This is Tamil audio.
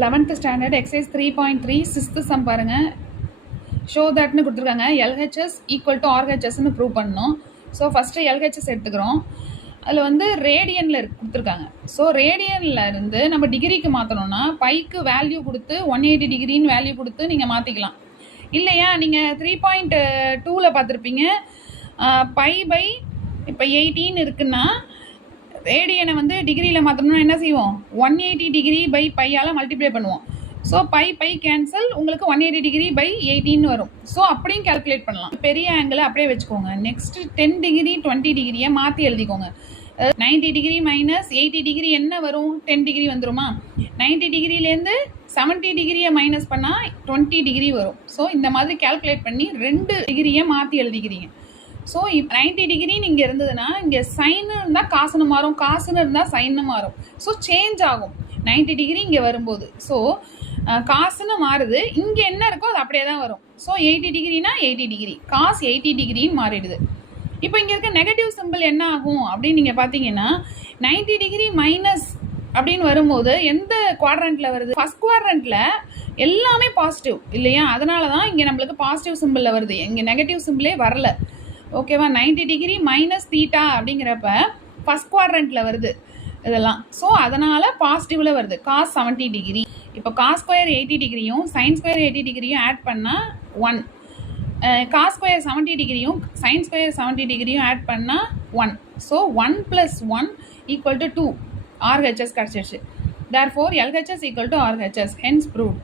11th standard exercise 3.3 6th sum பாருங்க. ஷோ தட்னு கொடுத்துருக்காங்க. எல்ஹெச்எஸ் ஈக்குவல் டு ஆர்ஹெச்எஸ்ன்னு ப்ரூவ் பண்ணணும். ஸோ ஃபஸ்ட்டு எல்ஹெச்எஸ் எடுத்துக்கிறோம். அதில் வந்து ரேடியனில் கொடுத்துருக்காங்க. ஸோ ரேடியனில் இருந்து நம்ம டிகிரிக்கு மாற்றணும்னா பைக்கு வேல்யூ கொடுத்து 180 டிகிரின்னு வேல்யூ கொடுத்து நீங்கள் மாற்றிக்கலாம். இல்லையா நீங்கள் 3.2ல் பார்த்துருப்பீங்க. பை பை இப்போ 18 இருக்குன்னா ரேடியனை வந்து டிகிரியில் மாற்றணும்னா என்ன செய்வோம், 180 டிகிரி பை பையால் மல்டிப்ளை பண்ணுவோம். ஸோ பை பை கேன்சல், உங்களுக்கு 180 டிகிரி பை 18 வரும். ஸோ அப்படியும் கேல்குலேட் பண்ணலாம். பெரிய ஆங்கிளை அப்படியே வச்சுக்கோங்க. நெக்ஸ்ட் 10 டிகிரி 20 டிகிரியை மாற்றி எழுதிக்கோங்க. 90 டிகிரி மைனஸ் 80 டிகிரி என்ன வரும், 10 டிகிரி வந்துருமா. 90 டிகிரிலேருந்து 70 டிகிரியை மைனஸ் பண்ணால் 20 டிகிரி வரும். ஸோ இந்த மாதிரி கேல்குலேட் பண்ணி 2 டிகிரியை மாற்றி எழுதிக்கிறீங்க. ஸோ இப்போ 90 டிகிரின்னு இங்கே இருந்ததுன்னா இங்கே சைன்னு இருந்தால் காசுன்னு மாறும், காசுன்னு இருந்தால் சைன்னு மாறும். ஸோ சேஞ்ச் ஆகும் 90 டிகிரி இங்கே வரும்போது. ஸோ காசுன்னு மாறுது, இங்கே என்ன இருக்கோ அது அப்படியே தான் வரும். ஸோ 80 டிகிரினா 80 டிகிரி, காசு 80 டிகிரின்னு மாறிடுது. இப்போ இங்கே இருக்க நெகட்டிவ் சிம்பிள் என்ன ஆகும் அப்படின்னு நீங்கள் பார்த்தீங்கன்னா 90 டிகிரி மைனஸ் அப்படின்னு வரும்போது எந்த குவாட்ரண்ட்டில் வருது, ஃபஸ்ட் குவாட்ரண்ட்டில் எல்லாமே பாசிட்டிவ் இல்லையா. அதனால தான் இங்கே நம்மளுக்கு பாசிட்டிவ் சிம்பிளில் வருது, இங்கே நெகட்டிவ் சிம்பிளே வரல. ஓகேவா. 90 டிகிரி மைனஸ் தீட்டா அப்படிங்கிறப்ப ஃபஸ்ட் குவாட்ரண்ட்டில் வருது இதெல்லாம். ஸோ அதனால் பாசிட்டிவில் வருது. Cos 70 degree. இப்போ காஸ் ஸ்கொயர் 80 டிகிரியும் சைன் ஸ்கொயர் 80 டிகிரியும் ஆட் பண்ணால் 1. காஸ் ஸ்கொயர் 70 டிகிரியும் சைன் ஸ்கொயர் 70 டிகிரியும் ஆட் பண்ணால் 1. ஸோ 1 + 1 = 2. RHS கிடச்சிருச்சு. Therefore LHS = RHS. Hence proved.